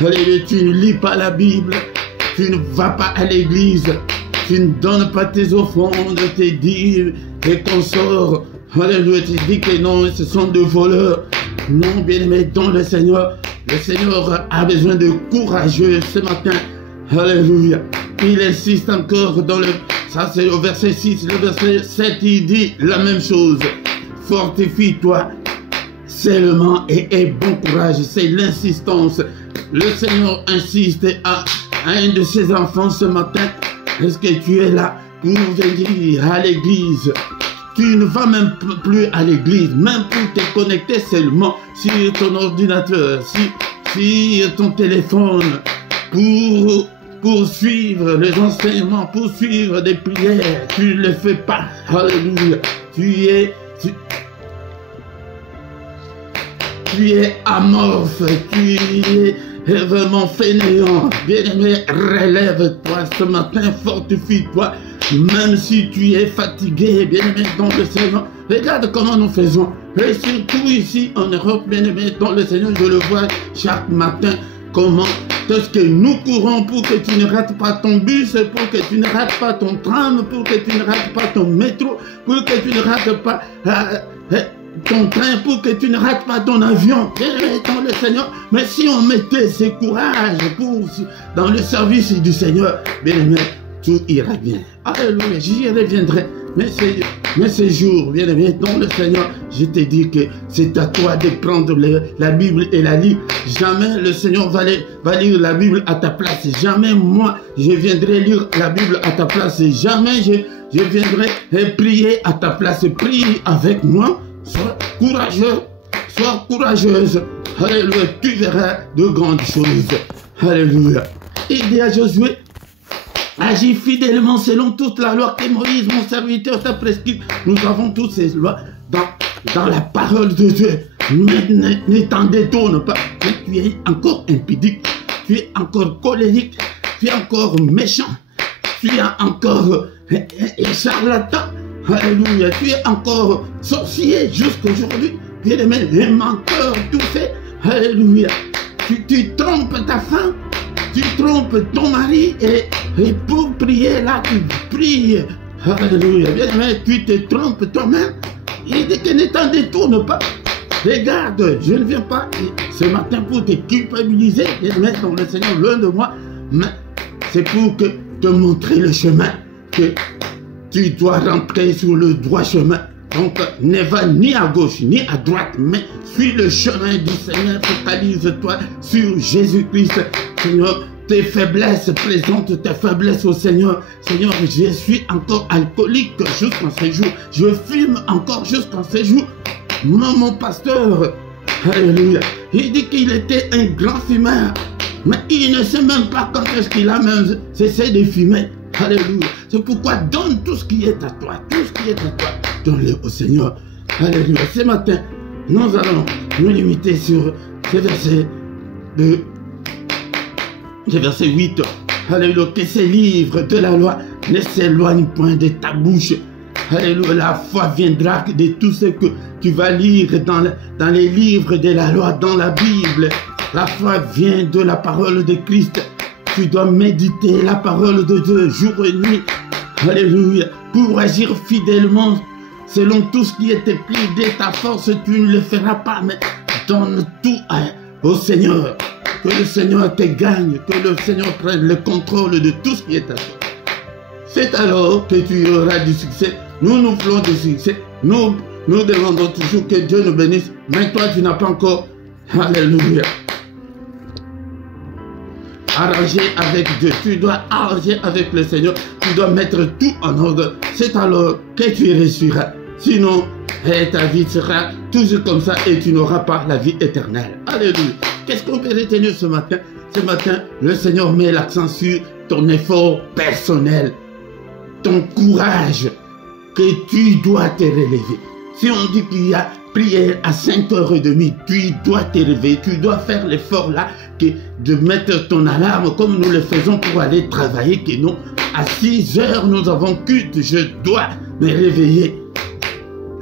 Alléluia, tu ne lis pas la Bible, tu ne vas pas à l'église, tu ne donnes pas tes offrandes, tes dîmes, tes consorts. Alléluia, tu dis que non, ce sont des voleurs. Non, bien-aimé, dans le Seigneur a besoin de courageux ce matin. Alléluia. Il insiste encore dans ça c'est au verset 6, le verset 7, il dit la même chose. Fortifie-toi seulement et aie bon courage, c'est l'insistance. Le Seigneur insiste à un de ses enfants ce matin. Est-ce que tu es là pour venir à l'église? Tu ne vas même plus à l'église, même pour te connecter seulement sur ton ordinateur, sur ton téléphone, pour suivre les enseignements, pour suivre des prières. Tu ne le fais pas. Alléluia. Tu es amorphe, tu es vraiment fainéant. Bien-aimé, relève-toi ce matin, fortifie-toi. Même si tu es fatigué, bien-aimé, dans le Seigneur. Regarde comment nous faisons. Et surtout ici en Europe, bien-aimé, dans le Seigneur, je le vois chaque matin. Comment tout ce que nous courons pour que tu ne rates pas ton bus, pour que tu ne rates pas ton tram, pour que tu ne rates pas ton métro, pour que tu ne rates pas ton train, pour que tu ne rates pas ton avion. Dans le Seigneur. Mais si on mettait ce courage dans le service du Seigneur, bien aimé, tout ira bien. Alléluia, j'y reviendrai. Mais ce jour, bien aimé, dans le Seigneur, je te dis que c'est à toi de prendre la Bible et la lire. Jamais le Seigneur va lire la Bible à ta place. Jamais moi, je viendrai lire la Bible à ta place. Jamais je viendrai prier à ta place. Prie avec moi. Sois courageux, sois courageuse. Alléluia, tu verras de grandes choses. Alléluia. Il dit à Josué, agis fidèlement selon toute la loi que Moïse, mon serviteur, t'a prescrite. Nous avons toutes ces lois dans la parole de Dieu. Ne t'en détourne pas. Mais tu es encore impudique, tu es encore colérique, tu es encore méchant, tu es encore charlatan. Alléluia, tu es encore sorcier jusqu'aujourd'hui. Bien-aimé, les menteurs, tout fait. Alléluia. Tu trompes ta femme, tu trompes ton mari et pour prier là, tu pries. Alléluia. Bien-aimé, tu te trompes toi-même. Il dit que ne t'en détourne pas. Regarde, je ne viens pas ce matin pour te culpabiliser, bien-aimé, dans le Seigneur, loin de moi, mais c'est pour te montrer le chemin que tu dois rentrer sur le droit chemin. Donc, ne va ni à gauche ni à droite, mais suis le chemin du Seigneur. Focalise-toi sur Jésus-Christ. Seigneur, tes faiblesses, présente tes faiblesses au Seigneur. Seigneur, je suis encore alcoolique jusqu'en ce jour. Je fume encore jusqu'en ce jour. Non, mon pasteur, alléluia, il dit qu'il était un grand fumeur, mais il ne sait même pas quand est-ce qu'il a même cessé de fumer. Alléluia. C'est pourquoi donne tout ce qui est à toi. Tout ce qui est à toi, donne-le au Seigneur. Alléluia. Ce matin, nous allons nous limiter sur ce verset le verset 8. Alléluia. Que ces livres de la loi ne s'éloignent point de ta bouche. Alléluia. La foi viendra de tout ce que tu vas lire dans les livres de la loi, dans la Bible. La foi vient de la parole de Christ. Tu dois méditer la parole de Dieu jour et nuit. Alléluia. Pour agir fidèlement selon tout ce qui est écrit de ta force, tu ne le feras pas, mais donne tout au Seigneur. Que le Seigneur te gagne, que le Seigneur prenne le contrôle de tout ce qui est à toi. C'est alors que tu auras du succès. Nous voulons du succès. Nous demandons toujours que Dieu nous bénisse. Mais toi, tu n'as pas encore. Alléluia. Arranger avec Dieu. Tu dois arranger avec le Seigneur. Tu dois mettre tout en ordre. C'est alors que tu réussiras. Sinon, ta vie sera toujours comme ça et tu n'auras pas la vie éternelle. Alléluia. Qu'est-ce qu'on peut retenir ce matin? Ce matin, le Seigneur met l'accent sur ton effort personnel, ton courage, que tu dois te relever. Si on dit qu'il y a prière à 5h30, tu dois te réveiller, tu dois faire l'effort là, de mettre ton alarme comme nous le faisons pour aller travailler, que nous, à 6h, nous avons culte, je dois me réveiller.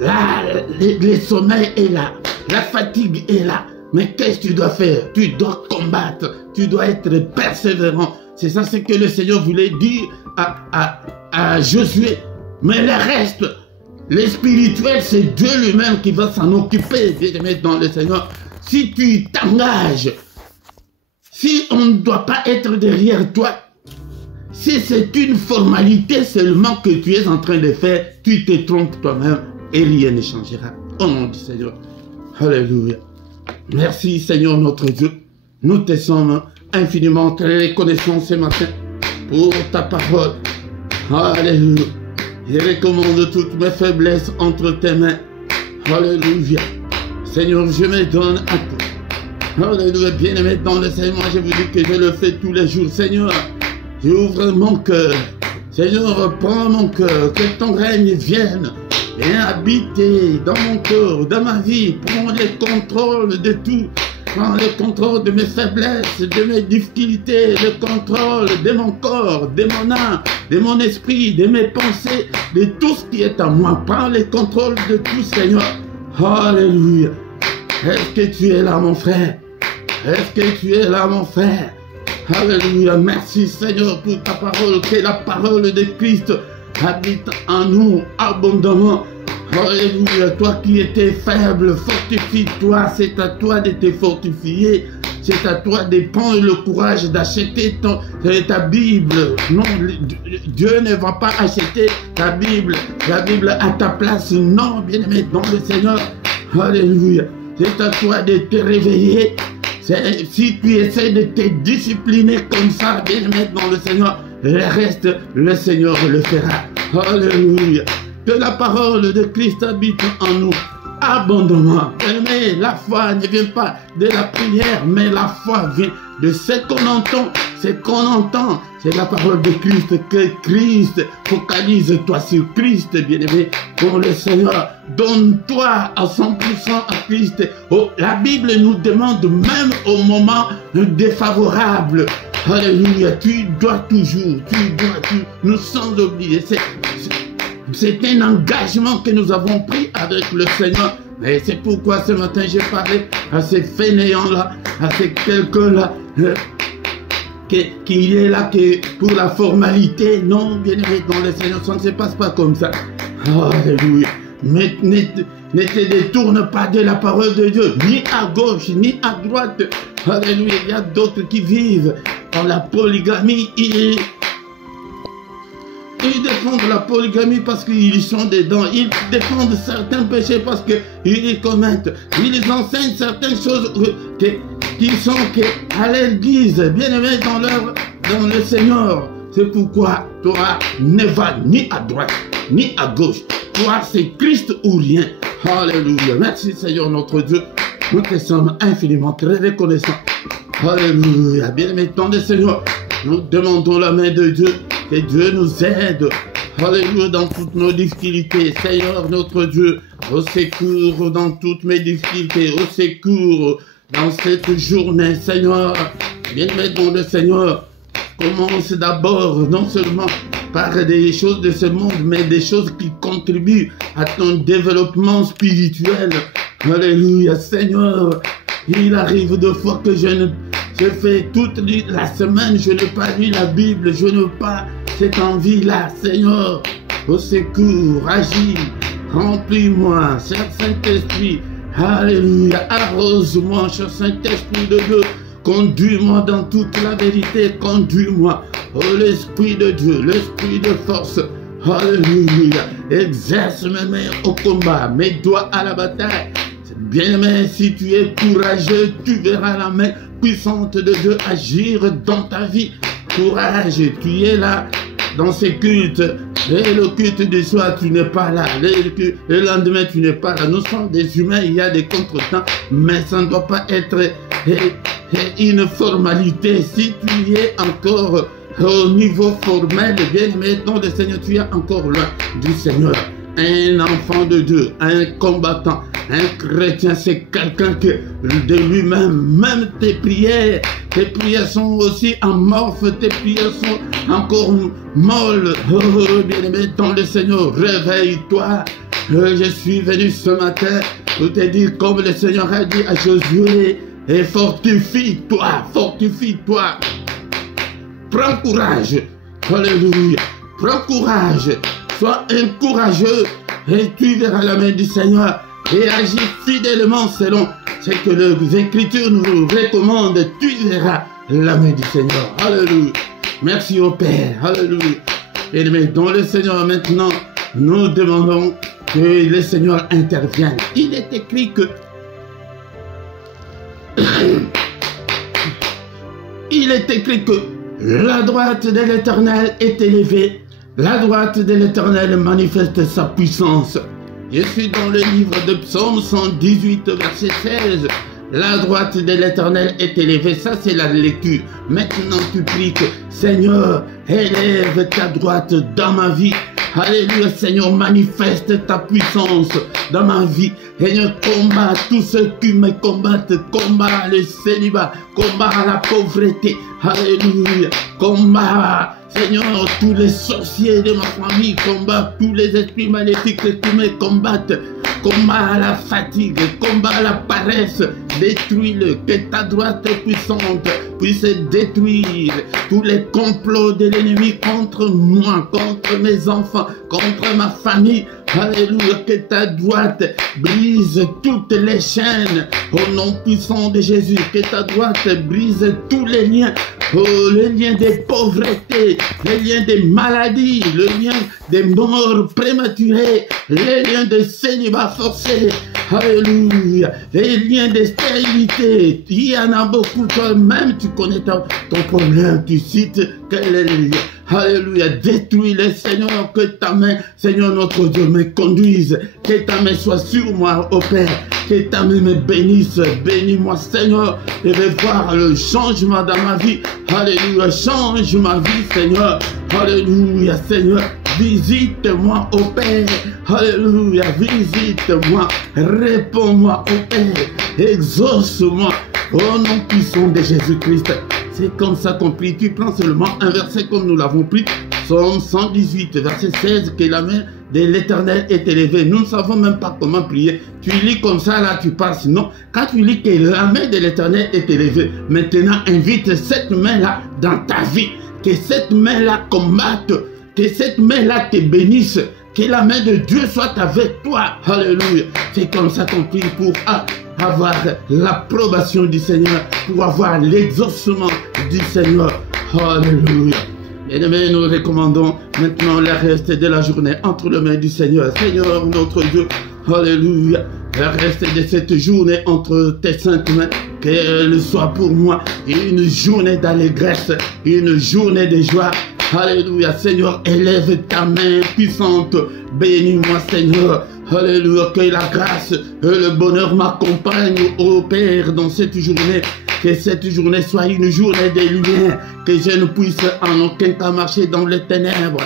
Là, le sommeil est là, la fatigue est là, mais qu'est-ce que tu dois faire? Tu dois combattre, tu dois être persévérant. C'est ça ce que le Seigneur voulait dire à Josué. Mais le reste, le spirituel, c'est Dieu lui-même qui va s'en occuper, de mettre dans le Seigneur. Si tu t'engages, si on ne doit pas être derrière toi, si c'est une formalité seulement que tu es en train de faire, tu te trompes toi-même et rien ne changera. Au nom du Seigneur. Alléluia. Merci Seigneur notre Dieu. Nous te sommes infiniment très reconnaissants ce matin pour ta parole. Alléluia. Je recommande toutes mes faiblesses entre tes mains. Alléluia. Seigneur, je me donne à toi. Alléluia. Bien-aimé dans le Seigneur, je vous dis que je le fais tous les jours. Seigneur, j'ouvre mon cœur. Seigneur, prends mon cœur. Que ton règne vienne. Viens habiter dans mon cœur, dans ma vie. Prends le contrôle de tout. Prends le contrôle de mes faiblesses, de mes difficultés, le contrôle de mon corps, de mon âme, de mon esprit, de mes pensées, de tout ce qui est à moi. Prends le contrôle de tout, Seigneur. Alléluia. Est-ce que tu es là, mon frère? Est-ce que tu es là, mon frère? Alléluia. Merci Seigneur pour ta parole, que la parole de Christ habite en nous abondamment. Alléluia. Toi qui étais faible, fortifie-toi. C'est à toi de te fortifier. C'est à toi de prendre le courage d'acheter ta Bible. Non, Dieu ne va pas acheter ta Bible, la Bible à ta place. Non, bien-aimé dans le Seigneur. Alléluia. C'est à toi de te réveiller. Si tu essaies de te discipliner comme ça, bien-aimé dans le Seigneur, le reste, le Seigneur le fera. Alléluia. Que la parole de Christ habite en nous abondamment. Mais la foi ne vient pas de la prière, mais la foi vient de ce qu'on entend. Ce qu'on entend, c'est la parole de Christ. Que Christ, focalise-toi sur Christ, bien-aimé, pour le Seigneur. Donne-toi à 100% à Christ. Oh, la Bible nous demande, même au moment défavorable, alléluia, tu dois toujours, nous sans oublier. C'est un engagement que nous avons pris avec le Seigneur. Et c'est pourquoi ce matin j'ai parlé à ces fainéants-là, à ces quelqu'un-là, qui est là que pour la formalité. Non, bien aimé dans le Seigneur, ça ne se passe pas comme ça. Alléluia. Mais ne te détourne pas de la parole de Dieu, ni à gauche, ni à droite. Alléluia. Il y a d'autres qui vivent dans la polygamie. Ils défendent la polygamie parce qu'ils sont dedans. Ils défendent certains péchés parce qu'ils les commettent. Ils enseignent certaines choses qui sont à l'église, bien aimé dans le Seigneur. C'est pourquoi toi ne vas ni à droite, ni à gauche. Toi, c'est Christ ou rien. Alléluia. Merci Seigneur notre Dieu. Nous te sommes infiniment très reconnaissants. Alléluia. Bien aimé dans le Seigneur, nous demandons la main de Dieu. Que Dieu nous aide, alléluia, dans toutes nos difficultés. Seigneur notre Dieu, au secours dans toutes mes difficultés, au secours dans cette journée, Seigneur. Bien-aimé dans le Seigneur, commence d'abord, non seulement par des choses de ce monde, mais des choses qui contribuent à ton développement spirituel. Alléluia, Seigneur. Il arrive de fois que je fais toute la semaine, je n'ai pas lu la Bible, je n'ai pas cette envie-là, Seigneur. Au secours, agis, remplis-moi, cher Saint-Esprit. Alléluia, arrose-moi, cher Saint-Esprit de Dieu. Conduis-moi dans toute la vérité, conduis-moi. Oh, l'Esprit de Dieu, l'Esprit de force. Alléluia, exerce mes mains au combat, mes doigts à la bataille. Bien-aimé, si tu es courageux, tu verras la main puissante de Dieu agir dans ta vie. Courage, tu es là dans ces cultes. Et le culte du soir, tu n'es pas là. Le lendemain, tu n'es pas là. Nous sommes des humains, il y a des contretemps, mais ça ne doit pas être une formalité. Si tu es encore au niveau formel, bien-aimé, dans le Seigneur, tu es encore loin du Seigneur. Un enfant de Dieu, un combattant, un chrétien, c'est quelqu'un que de lui-même, même tes prières sont aussi amorphes, tes prières sont encore molles. Oh, bien-aimé dans le Seigneur, réveille-toi. Je suis venu ce matin pour te dire, comme le Seigneur a dit à Josué, et fortifie-toi, fortifie-toi. Prends courage. Alléluia. Prends courage. Sois un courageux et tu verras la main du Seigneur et agis fidèlement selon ce que les Écritures nous recommandent. Tu verras la main du Seigneur. Alléluia. Merci au Père. Alléluia. Et dans le Seigneur maintenant, nous demandons que le Seigneur intervienne. Il est écrit que il est écrit que la droite de l'Éternel est élevée. La droite de l'Éternel manifeste sa puissance. Je suis dans le livre de Psaume 118, verset 16. La droite de l'Éternel est élevée. Ça, c'est la lecture. Maintenant, tu pries que Seigneur, élève ta droite dans ma vie. Alléluia, Seigneur, manifeste ta puissance dans ma vie. Seigneur, combat tous ceux qui me combattent. Combat le célibat. Combat la pauvreté. Alléluia. Combat, Seigneur, tous les sorciers de ma famille. Combat tous les esprits maléfiques qui me combattent. combat la fatigue, combat la paresse, détruis-le, que ta droite puissante puisse détruire tous les complots de l'ennemi contre moi, contre mes enfants, contre ma famille. Alléluia, que ta droite brise toutes les chaînes au nom puissant de Jésus, que ta droite brise tous les liens, les liens des pauvretés, les liens des maladies, le lien des morts prématurées, les liens de célibat forcé. Alléluia, les liens de stérilité. Il y en a beaucoup, toi-même tu connais ton problème, tu cites quel est le lien. Alléluia, détruis-les, Seigneur, que ta main, Seigneur notre Dieu, me conduise, que ta main soit sur moi, ô Père, que ta main me bénisse, bénis-moi, Seigneur, je vais voir le changement dans ma vie. Alléluia, change ma vie, Seigneur. Alléluia, Seigneur, visite-moi, ô Père. Alléluia, visite-moi, réponds-moi, ô Père, exauce-moi, au nom puissant de Jésus-Christ. C'est comme ça qu'on prie. Tu prends seulement un verset comme nous l'avons pris. Psaume 118, verset 16, que la main de l'Éternel est élevée. Nous ne savons même pas comment prier. Tu lis comme ça, là, tu parles. Sinon, quand tu lis que la main de l'Éternel est élevée, maintenant, invite cette main-là dans ta vie. Que cette main-là combatte. Que cette main-là te bénisse. Que la main de Dieu soit avec toi. Alléluia. C'est comme ça qu'on prie pour avoir l'approbation du Seigneur, pour avoir l'exaucement du Seigneur. Alléluia. Bien-aimés, nous recommandons maintenant le reste de la journée entre les mains du Seigneur. Seigneur notre Dieu, alléluia. Le reste de cette journée entre tes saintes mains, qu'elle soit pour moi une journée d'allégresse, une journée de joie. Alléluia, Seigneur, élève ta main puissante. Bénis-moi, Seigneur. Alléluia, que la grâce et le bonheur m'accompagnent, ô Père, dans cette journée. Que cette journée soit une journée de lumière, que je ne puisse en aucun cas marcher dans les ténèbres.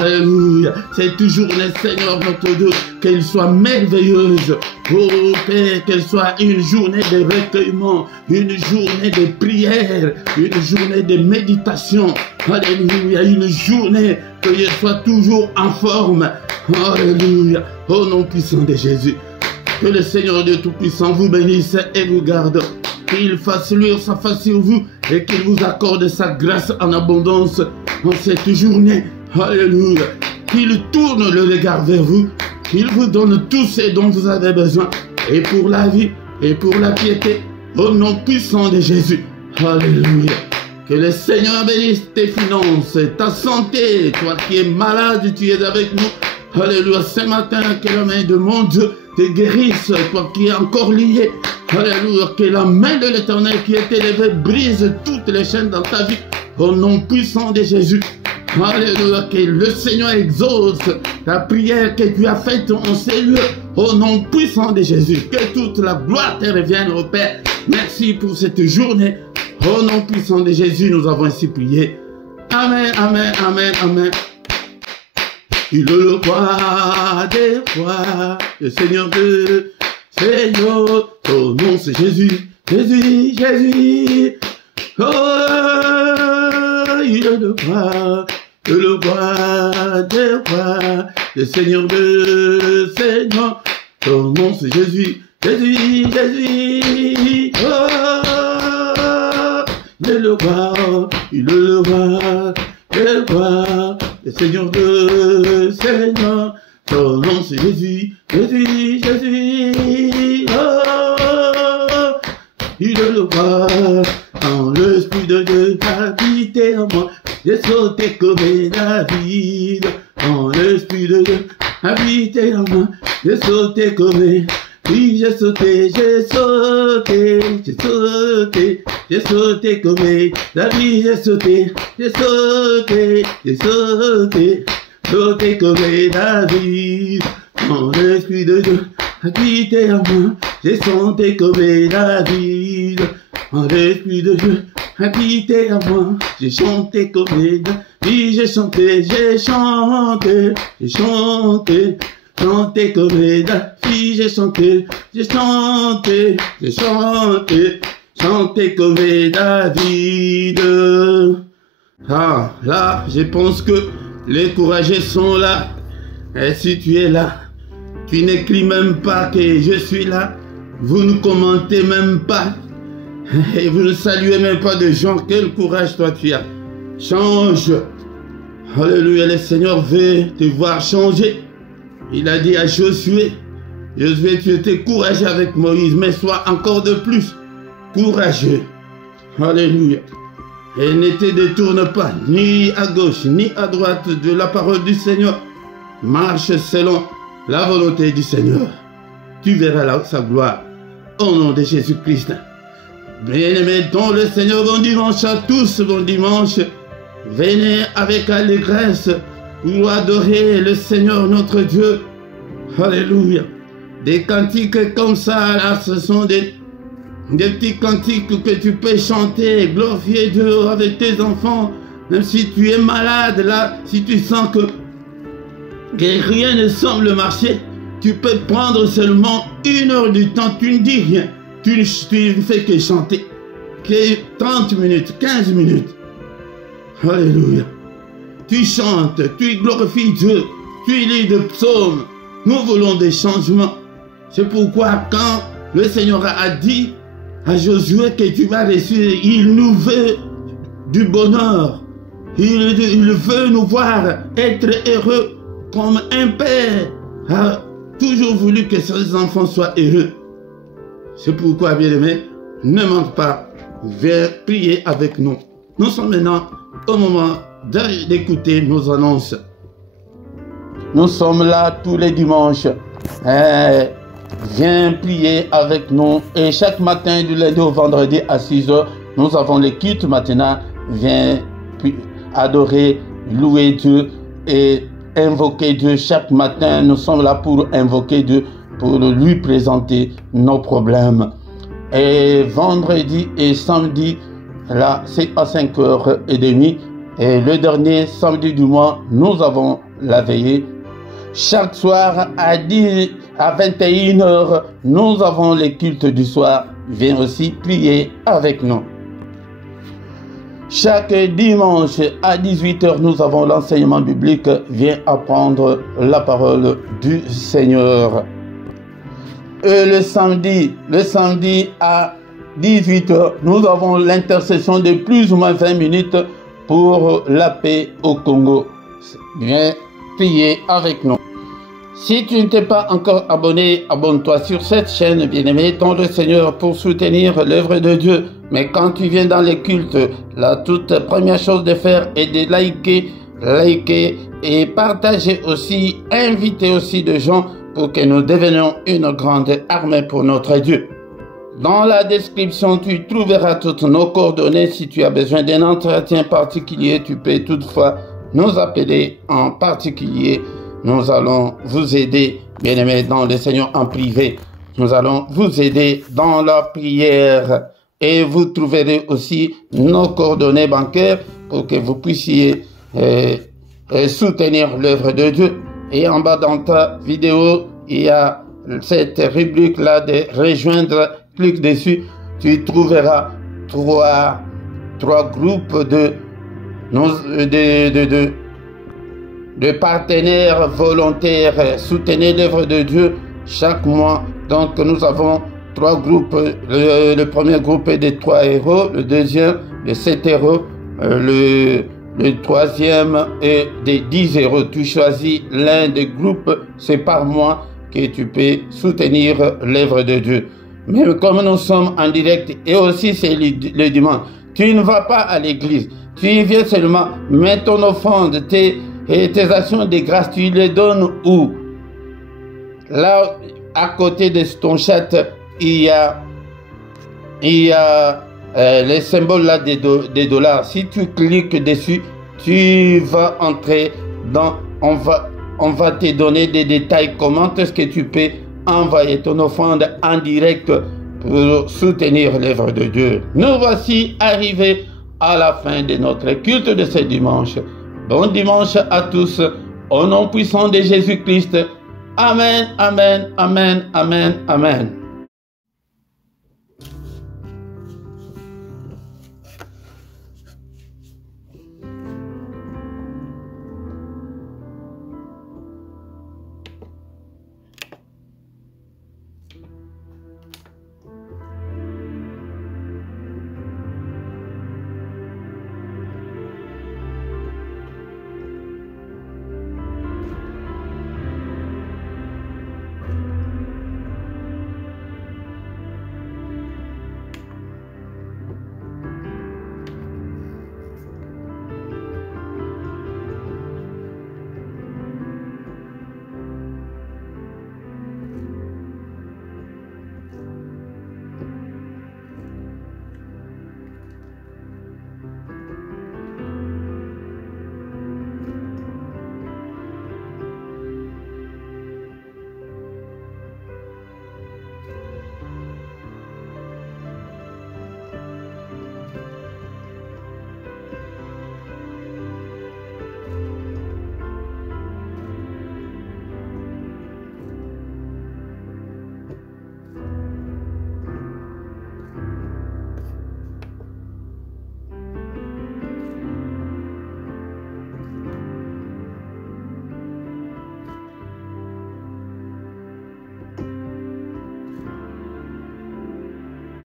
Alléluia, cette journée, Seigneur notre Dieu, qu'elle soit merveilleuse. Oh Père, qu'elle soit une journée de recueillement, une journée de prière, une journée de méditation. Alléluia, une journée que je sois toujours en forme. Alléluia, au nom puissant de Jésus. Que le Seigneur Dieu Tout-Puissant vous bénisse et vous garde. Qu'il fasse luire sa face sur vous et qu'il vous accorde sa grâce en abondance en cette journée. Alléluia. Qu'il tourne le regard vers vous. Qu'il vous donne tout ce dont vous avez besoin. Et pour la vie et pour la piété. Au nom puissant de Jésus. Alléluia. Que le Seigneur bénisse tes finances, ta santé. Toi qui es malade, tu es avec nous. Alléluia. Ce matin, que la main de mon Dieu te guérisse. Toi qui es encore lié. Alléluia. Que la main de l'Éternel qui est élevée brise toutes les chaînes dans ta vie. Au nom puissant de Jésus. Alléluia, que le Seigneur exauce ta prière que tu as faite en ces lieux, au nom puissant de Jésus. Que toute la gloire te revienne au Père. Merci pour cette journée. Au nom puissant de Jésus, nous avons ainsi prié. Amen, amen, amen, amen. Il est le roi des rois, le Seigneur de Seigneur. Ton nom c'est Jésus, Jésus, Jésus. Oh, il est le roi des rois, le Seigneur de Seigneur. Ton nom c'est Jésus, Jésus, Jésus. Oh, il est le roi, il est le roi des rois, le Seigneur de Seigneur. Ton nom c'est Jésus, Jésus, Jésus. Oh, il est le roi. Quand l'Esprit de Dieu habitait en moi, j'ai sauté comme David. Quand l'Esprit de Dieu habitait en moi, j'ai sauté comme oui, j'ai sauté, j'ai sauté, j'ai sauté, j'ai sauté comme David, j'ai sauté, j'ai sauté, j'ai sauté, sauté comme David. Quand l'Esprit de Dieu habitait en moi, j'ai sauté comme David. Quand l'Esprit de Dieu habitait en moi, j'ai chanté comme David. J'ai chanté, j'ai chanté, j'ai chanté. Chanter comme David, j'ai chanté, j'ai chanté, j'ai chanté, chanter comme David. Ah, là, je pense que les courageux sont là. Et si tu es là, Tu n'écris même pas que je suis là. Vous ne commentez même pas. Et vous ne saluez même pas de gens. Quel courage toi tu as. Change. Alléluia, le Seigneur veut te voir changer. Il a dit à Josué, Josué, tu étais courageux avec Moïse, mais sois encore de plus courageux. Alléluia. Et ne te détourne pas, ni à gauche, ni à droite de la parole du Seigneur. Marche selon la volonté du Seigneur. Tu verras sa gloire. Au nom de Jésus-Christ. Bien-aimés dans le Seigneur, bon dimanche à tous, bon dimanche. Venez avec allégresse pour adorer le Seigneur notre Dieu. Alléluia. Des cantiques comme ça, là, ce sont des petits cantiques que tu peux chanter, glorifier Dieu avec tes enfants. Même si tu es malade, là, si tu sens que rien ne semble marcher, tu peux prendre seulement 1 heure du temps, tu ne dis rien. Tu ne fais que chanter. Que 30 minutes, 15 minutes. Alléluia. Tu chantes, tu glorifies Dieu, tu lis des psaumes. Nous voulons des changements. C'est pourquoi quand le Seigneur a dit à Josué que tu vas réussir, il nous veut du bonheur. Il veut nous voir être heureux comme un père a toujours voulu que ses enfants soient heureux. C'est pourquoi, bien-aimés, ne manque pas, viens prier avec nous. Nous sommes maintenant au moment d'écouter nos annonces. Nous sommes là tous les dimanches. Viens prier avec nous. Et chaque matin, du lundi au vendredi à 6 h, nous avons les cultes matinaux. Viens adorer, louer Dieu et invoquer Dieu. Chaque matin, nous sommes là pour invoquer Dieu, pour lui présenter nos problèmes. Et vendredi et samedi, là, c'est à 5h30. Et le dernier samedi du mois, nous avons la veillée. Chaque soir à 21 h, nous avons les cultes du soir. Viens aussi prier avec nous. Chaque dimanche à 18 h, nous avons l'enseignement biblique. Viens apprendre la parole du Seigneur. Et le samedi à 18 h, nous avons l'intercession de plus ou moins 20 minutes pour la paix au Congo. Viens prier avec nous. Si tu ne t'es pas encore abonné, abonne-toi sur cette chaîne, bien-aimé, dans le Seigneur, pour soutenir l'œuvre de Dieu. Mais quand tu viens dans les cultes, la toute première chose de faire est de liker et partager aussi, inviter aussi des gens pour que nous devenions une grande armée pour notre Dieu. Dans la description, tu trouveras toutes nos coordonnées. Si tu as besoin d'un entretien particulier, tu peux toutefois nous appeler en particulier. Nous allons vous aider, bien-aimés, dans le Seigneur en privé. Nous allons vous aider dans la prière. Et vous trouverez aussi nos coordonnées bancaires pour que vous puissiez soutenir l'œuvre de Dieu. Et en bas dans ta vidéo, il y a cette rubrique-là de rejoindre. Clique dessus, tu trouveras trois groupes de partenaires volontaires. Soutenez l'œuvre de Dieu chaque mois. Donc nous avons 3 groupes. Le premier groupe est de 3 €, le deuxième de 7 €, le troisième est de 10 €. Tu choisis l'un des groupes, c'est par mois que tu peux soutenir l'œuvre de Dieu. Mais comme nous sommes en direct et aussi c'est le dimanche, tu ne vas pas à l'église, tu y viens seulement, mets ton offrande, tes actions de grâce, tu les donnes où? Là, à côté de ton chat, il y a les symboles là des dollars. Si tu cliques dessus, tu vas entrer dans, on va te donner des détails, comment est-ce que tu peux envoyer ton offrande en direct pour soutenir l'œuvre de Dieu. Nous voici arrivés à la fin de notre culte de ce dimanche. Bon dimanche à tous, au nom puissant de Jésus-Christ. Amen, amen, amen, amen, amen.